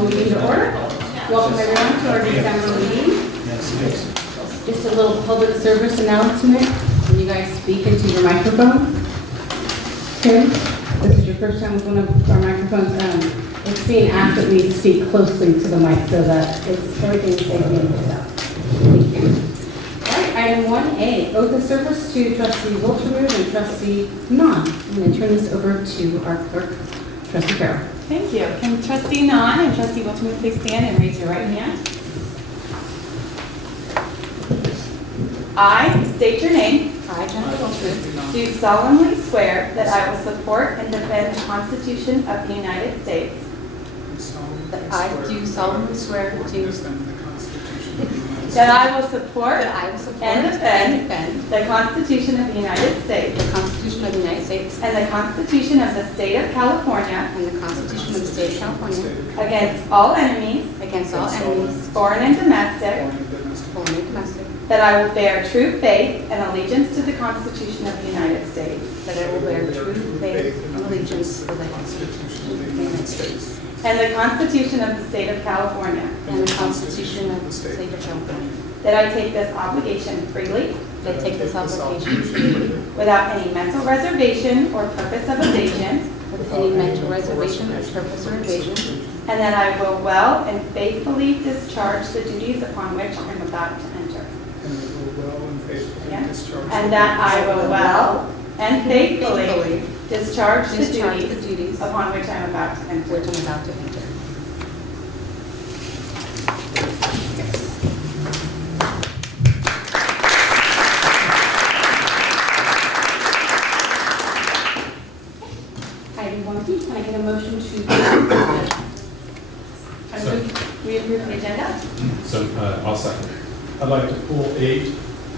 call the meeting to order. Welcome everyone to our December meeting. Just a little public service announcement. When you guys speak into your microphone. Okay, this is your first time with one of our microphones. It's being asked that we speak closely to the mic so that everything is safe and out. Thank you. All right, item 1A, oath of service to Trustee Wilcherud and Trustee Nahn. I'm going to turn this over to our clerk, Trustee Farrell. Thank you. Can Trustee Nahn and Trustee Wilcherud please stand and raise your right hand? I state your name. I, Jennifer Wilcherud, Do solemnly swear that I will support and defend the Constitution of the United States. that I do solemnly swear to That I will support that I will support and defend the Constitution of the United States the Constitution of the United States and the Constitution of the State of California and the Constitution of the State of California against all enemies, against all enemies, foreign and domestic, foreign and domestic, that I will bear true faith and allegiance to the Constitution of the United States that I will bear true faith and allegiance to the Constitution of the United States and the Constitution of the State of California, and the Constitution of the State of California, that I take this obligation freely that I take this obligation freely without any mental reservation or purpose of evasion, with any mental reservation or purpose or evasion, and that I will well and faithfully discharge the duties upon which I am about to enter. And that I will well and faithfully discharge the duties upon which I am about to enter. which I'm about to enter. Item 1B, can I get a motion to I move we approve the agenda. So I'll second. I'd like to pull 8D,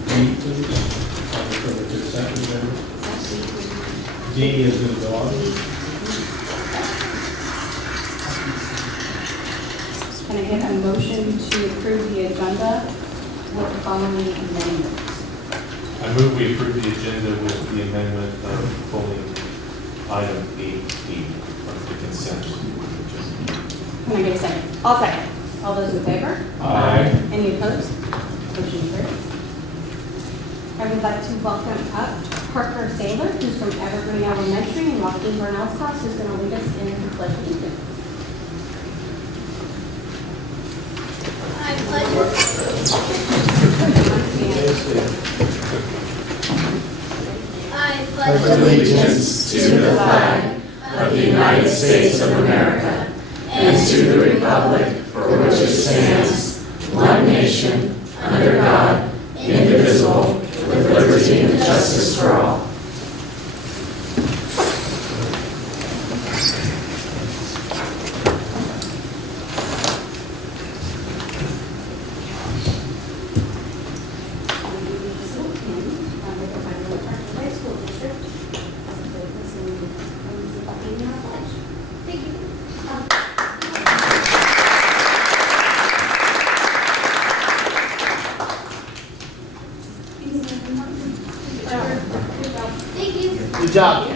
please. I'll refer to the second member. D is in dog. Can I get a motion to approve the agenda with the following amendments? I move we approve the agenda with the amendment of pulling item 8D from the consent agenda. Can I get a second? I'll second. All those in favor? Aye. Any opposed? Motion carries. I would like to welcome up Parker Saylor, who's from Evergreen Elementary and Joaquin Burnell's class, who's going to lead us in the pledge of allegiance. I pledge allegiance to the flag of the United States of America and to the republic for which it stands, one nation, under God, indivisible, with liberty and justice for all. Thank you. Good job.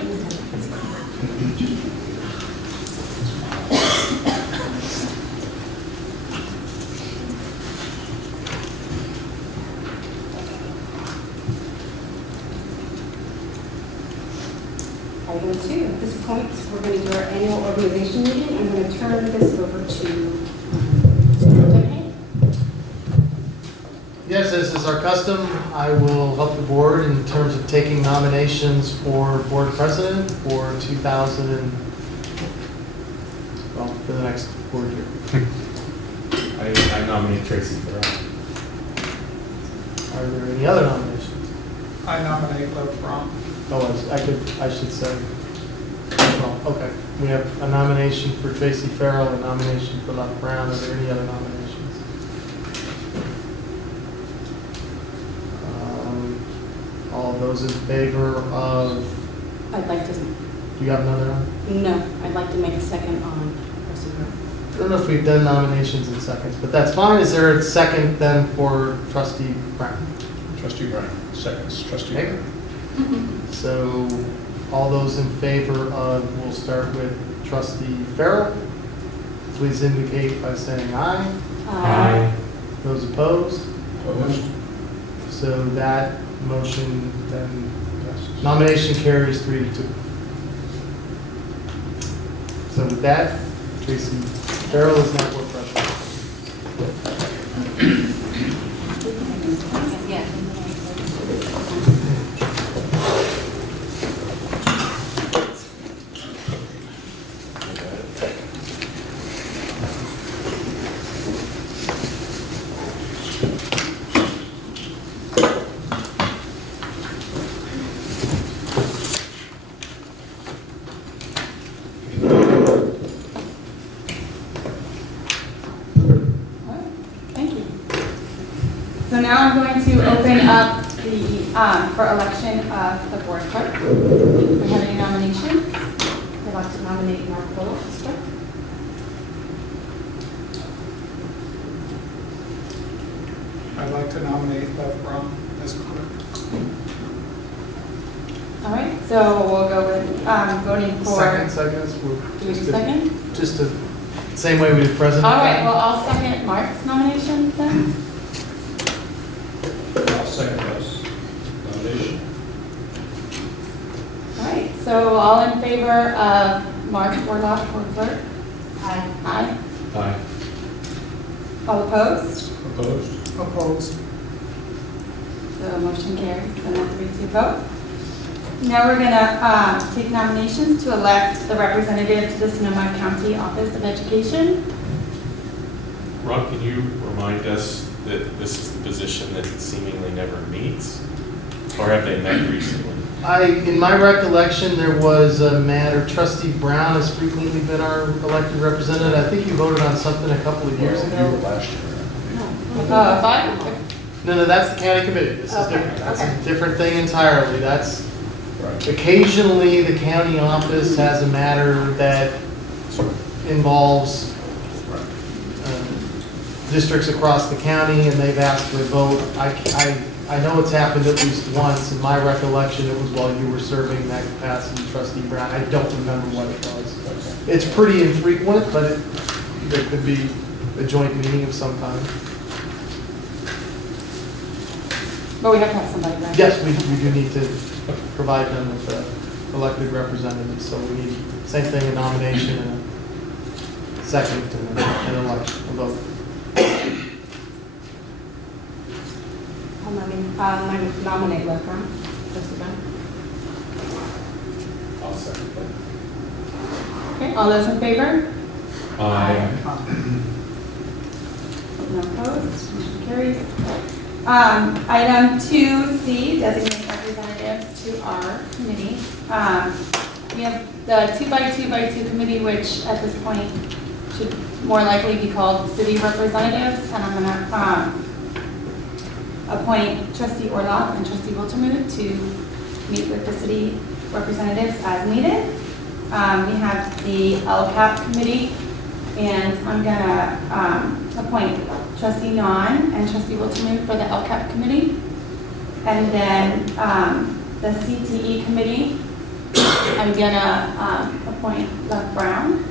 Item 2, at this point, we're going to do our annual organization meeting. I'm going to turn this over to Superintendent. Yes, as is our custom, I will help the board in terms of taking nominations for board president for for the next board year. I nominate Tracy Farrell. Are there any other nominations? I nominate Lev Fromm. Oh, I should say. Oh, okay. We have a nomination for Tracy Farrell, a nomination for Love Brown. Are there any other nominations? All of those in favor of, I'd like to, do you have another one? no, I'd like to make a second on Trustee Brown. I don't know if we've done nominations in seconds, but that's fine. Is there a second then for Trustee Brown? Trustee Brown, seconds. Trustee Okay. Brown. So all those in favor of, we'll start with Trustee Farrell. please indicate by saying aye. Aye. Those opposed? Opposed? So that motion then, nomination carries 3-2. So with that, Tracy Farrell is now board president. Thank you. So now I'm going to open up the, for election of the board clerk. Do we have any nominations? I'd like to nominate Mark Bullock as clerk. I'd like to nominate Bev Brown as clerk. All right, so we'll go with voting for. Second, Do we do second? just the same way we did president. All right, well, I'll second Mark's nomination then. I'll second this nomination. All right, so all in favor of Mark Warlock for clerk? Aye. Aye. Aye. All opposed? Opposed? Opposed. So motion carries, and a 3-2 vote. Now we're gonna take nominations to elect the representative to the Sonoma County Office of Education. Rob, can you remind us that this is the position that seemingly never meets? Or have they met recently? In my recollection, there was a matter, Trustee Brown has frequently been our elected representative. I think you voted on something a couple of years ago. last year. Five? No, that's the county committee. This is Okay, different. That's okay. a different thing entirely. That's, Right. occasionally, the county office has a matter that involves districts across the county, and they've asked for a vote. I know it's happened at least once. In my recollection, it was while you were serving that capacity, Trustee Brown. I don't remember what it was. It's pretty infrequent, but there could be a joint meeting of some kind. But we have to have somebody, right? Yes, we do need to provide them with elected representatives, so we need, same thing, a nomination and a second and an election, a vote. I'll nominate Lev Brown. Trustee Brown. I'll second that. Okay, all those in favor? Aye. No opposed, motion carries. Item 2C, designate representatives to our committee. We have the 2x2x2 committee, which at this point should more likely be called city representatives, and I'm gonna appoint Trustee Orloff and Trustee Wiltermuth to meet with the city representatives as needed. We have the LCAP committee, and I'm gonna appoint Trustee Nahn and Trustee Wiltermuth for the LCAP committee. And then the CTE committee, I'm gonna appoint Lev Brown.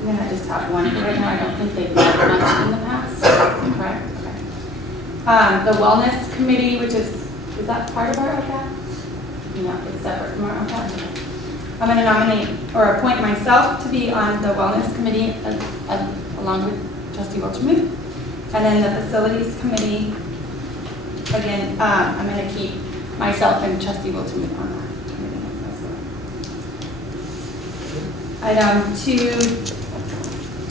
I'm gonna just have one for right now. I don't think they've met much in the past, correct? Okay. The wellness committee, which is that part of our LCAP? No, it's separate from our LCAP. I'm gonna nominate or appoint myself to be on the wellness committee along with Trustee Wiltermuth. And then the facilities committee, again, I'm going to keep myself and Trustee Wiltermuth on that committee as well. Item 2D,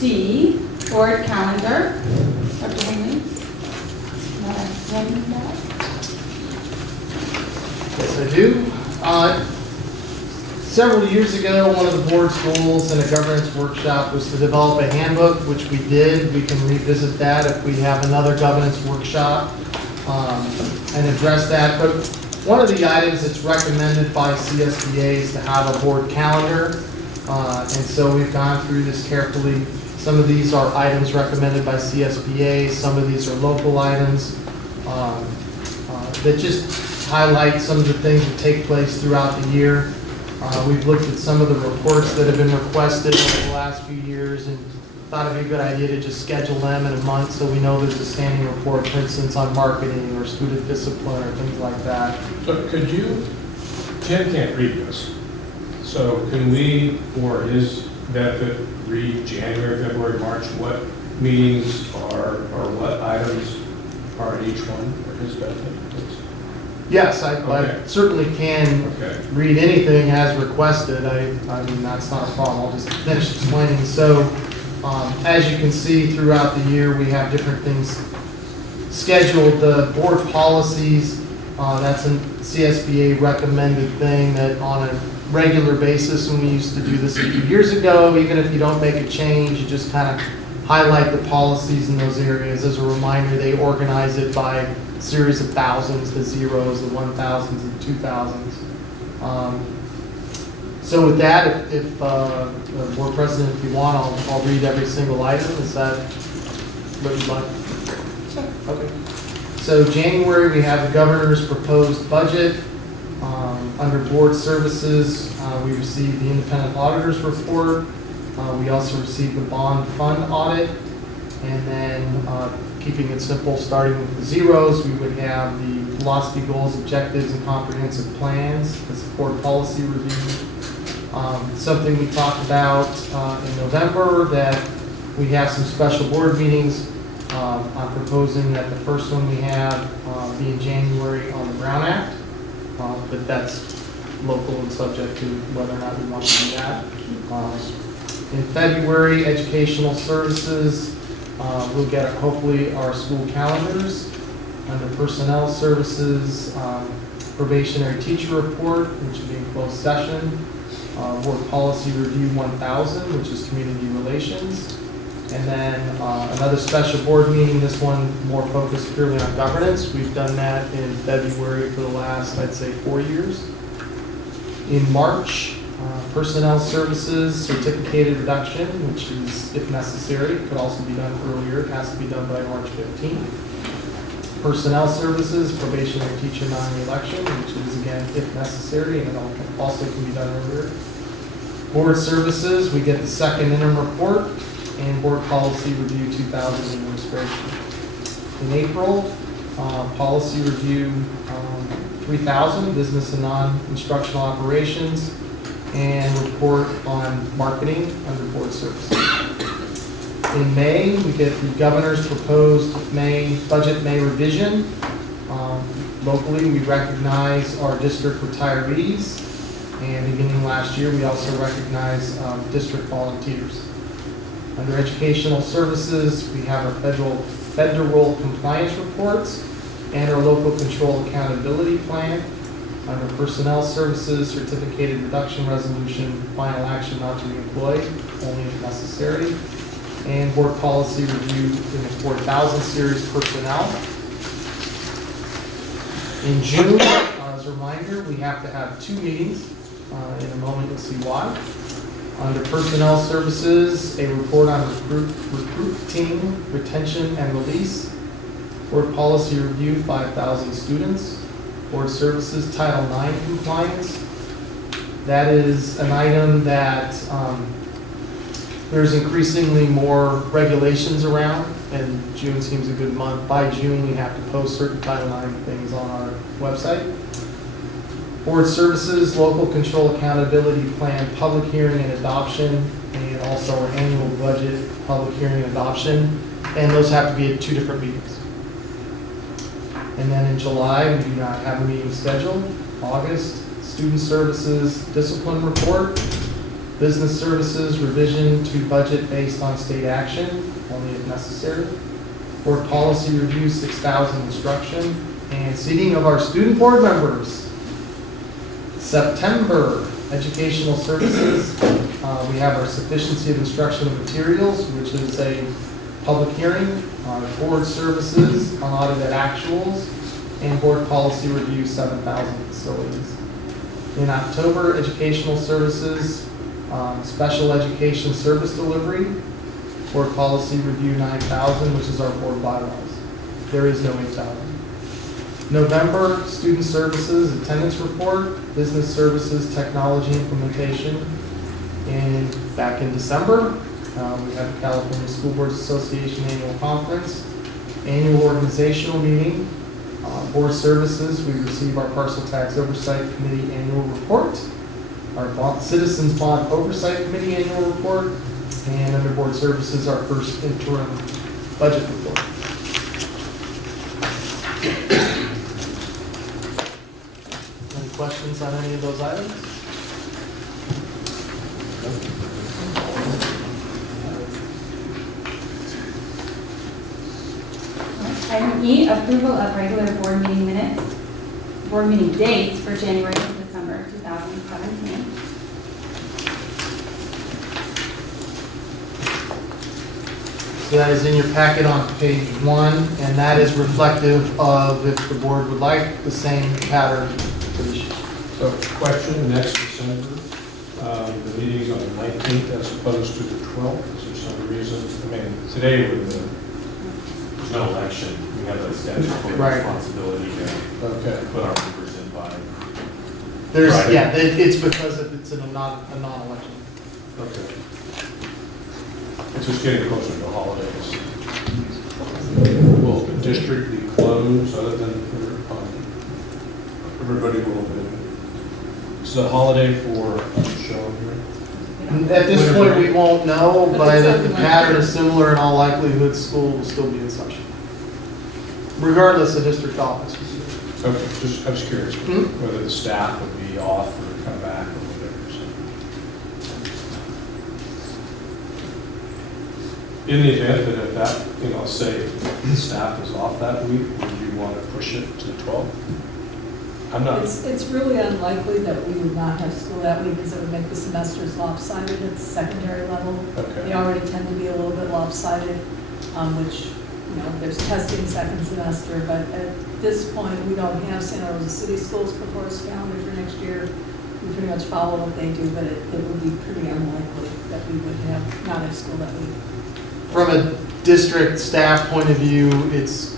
board calendar. Dr. Haley? Yes, I do. Several years ago, one of the board's goals in a governance workshop was to develop a handbook, which we did. We can revisit that if we have another governance workshop and address that. But one of the items that's recommended by CSBA is to have a board calendar. And so we've gone through this carefully. Some of these are items recommended by CSBA. Some of these are local items that just highlight some of the things that take place throughout the year. We've looked at some of the reports that have been requested over the last few years and thought it'd be a good idea to just schedule them in a month so we know there's a standing report, for instance, on marketing or student discipline or things like that. So could you, Tim can't read this, so can we, for his benefit, read January, February, March, what meetings are, or what items are in each one for his benefit, please? Yes, I Okay. certainly can Okay. read anything as requested. I mean, that's not a problem. I'll just finish explaining. So, as you can see throughout the year, we have different things scheduled. The board policies, that's a CSBA recommended thing that on a regular basis, when we used to do this a few years ago, even if you don't make a change, you just kind of highlight the policies in those areas. As a reminder, they organize it by series of thousands, the zeros, the 1,000s, and 2,000s. So with that, if board president, if you want, I'll read every single item. Is that what you'd like? Sure. Okay. So January, we have the governor's proposed budget. Under board services, we received the independent auditor's report. We also received the bond fund audit. And then, keeping it simple, starting with the zeros, we would have the philosophy, goals, objectives, and comprehensive plans, the support policy review. Something we talked about in November, that we have some special board meetings. I'm proposing that the first one we have be in January on the Brown Act, but that's local and subject to whether or not we want to do that. In February, educational services, we'll get hopefully our school calendars. Under personnel services, probationary teacher report, which will be in closed session. Board policy review 1000, which is community relations. And then another special board meeting, this one more focused purely on governance. We've done that in February for the last, I'd say, 4 years. In March, personnel services, certificated reduction, which is, if necessary, could also be done earlier. It has to be done by March 15th. Personnel services, probationary teacher non-reelection, which is, again, if necessary, and it also can be done earlier. Board services, we get the second interim report, and board policy review 2000 administration. In April, policy review 3000, business and non-instructional operations, and report on marketing under board services. In May, we get the governor's proposed budget May revision. Locally, we recognize our district retirees, and beginning last year, we also recognize district volunteers. Under educational services, we have our federal compliance reports and our local control accountability plan. Under personnel services, certificated reduction resolution, final action not to reemploy, only if necessary. And board policy review in the 4000 series personnel. In June, as a reminder, we have to have 2 meetings. In a moment, you'll see why. Under personnel services, a report on recruiting, retention, and release. Board policy review, 5,000 students. Board services, Title IX compliance. That is an item that there's increasingly more regulations around, and June seems a good month. By June, we have to post certain Title IX things on our website. Board services, local control accountability plan, public hearing and adoption, and also our annual budget, public hearing and adoption, and those have to be at 2 different meetings. And then in July, we do not have a meeting scheduled. August, student services, discipline report, business services, revision to budget based on state action, only if necessary. Board policy review, 6,000 instruction, and seating of our student board members. September, educational services, we have our sufficiency of instructional materials, which is a public hearing, board services, unaudited actuals, and board policy review 7,000 facilities. In October, educational services, special education service delivery, board policy review 9,000, which is our board bylaws. There is no 8,000. November, student services, attendance report, business services, technology implementation. And back in December, We have the California School Boards Association Annual Conference, annual organizational meeting, board services, we receive our Parcel Tax Oversight Committee annual report, our Citizens Bond Oversight Committee annual report, and under board services, our first interim budget report. Any questions on any of those items? Item E, approval of regular board meeting minutes, board meeting dates for January to December 2017. So that is in your packet on page 1, and that is reflective of if the board would like the same pattern for this year. So question, next December, the meeting's on the 19th as opposed to the 12th. Is there some reason? I mean, today with There's no election, we have a statutory Right. responsibility to okay. put our members in by. There's, Right. yeah, it's because it's a non-election. Okay. It's just getting closer to the holidays. Will the district be closed other than for, everybody will be? Is the holiday for show here? At this point, we won't know, but if the pattern is similar, in all likelihood, school will still be in session. Regardless of district office. Okay, I was curious Hmm? whether the staff would be off or come back or whatever. So. In the event that if that, say the staff is off that week, would you want to push it to the 12th? I'm not, It's really unlikely that we would not have school that week because it would make the semesters lopsided at the secondary level. okay. They already tend to be a little bit lopsided, which, there's testing second semester, but at this point, we don't have Santa Rosa City Schools proposed calendar for next year. We pretty much follow what they do, but it would be pretty unlikely that we would not have school that week. From a district staff point of view, it's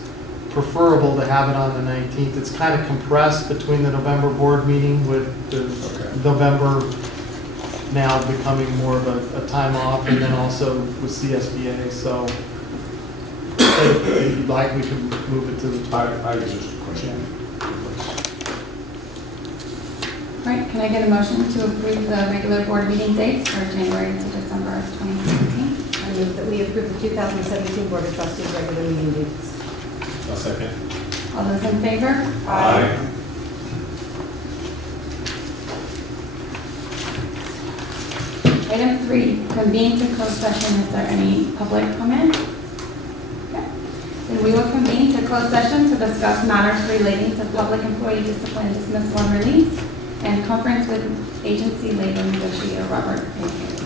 preferable to have it on the 19th. It's kind of compressed between the November board meeting with the November now becoming more of a time off, and then also with CSBA. So if you'd like, we can move it to the 12th. I was just a question. All right, can I get a motion to approve the regular board meeting dates for January to December of 2017? I move that we approve the 2017 Board of Trustees regular meeting dates. A second. All those in favor? Aye. Item 3, convene to closed session. Is there any public comment? Okay. Then we will convene to closed session to discuss matters relating to public employee discipline, dismissal, and release, and conference with agency labor negotiator Robert A.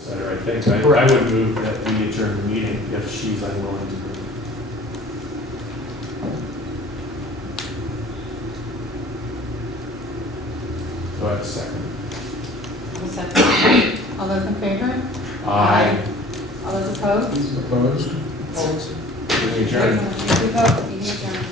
Center, I think. I would move that we adjourn the meeting if she's unwilling to move. Do I have a second? All those in favor? Aye. All those opposed? Opposed? We adjourn. You vote, you adjourn.